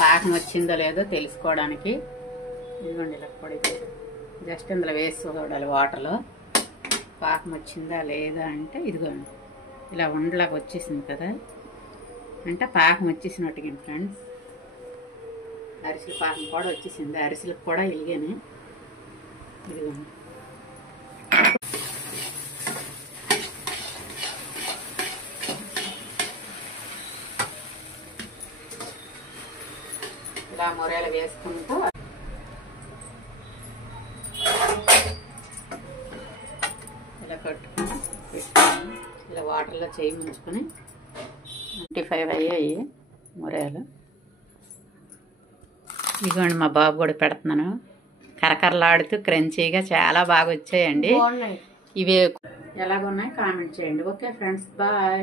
పాకం వచ్చిందో లేదో తెలుసుకోవడానికి ఇదిగోండి ఇలా పొడి జస్ట్ ఇందులో వేసి చూడాలి వాటర్లో పాకం వచ్చిందా లేదా అంటే ఇదిగోండి ఇలా ఉండలాగా వచ్చేసింది కదా అంటే పాకం వచ్చేసినట్టుగా ఫ్రెండ్స్ అరిసెల పాకం కూడా వచ్చేసింది అరిసెలకు కూడా ఇలాగేనే ఇదిగోండి ఇలా మొరేలు వేసుకుంటూ ఇలా కట్టుకుని పెట్టుకుని ఇలా వాటర్లో చేయి ముంచుకొని 25 అయ్యాయి మొరేలు ఇదిగోండి మా బాబు కూడా పెడుతున్నాను కరకరలాడుతూ క్రంచీగా చాలా బాగా వచ్చాయండి ఇవి ఎలాగున్నాయి కామెంట్ చేయండి ఓకే ఫ్రెండ్స్ బాయ్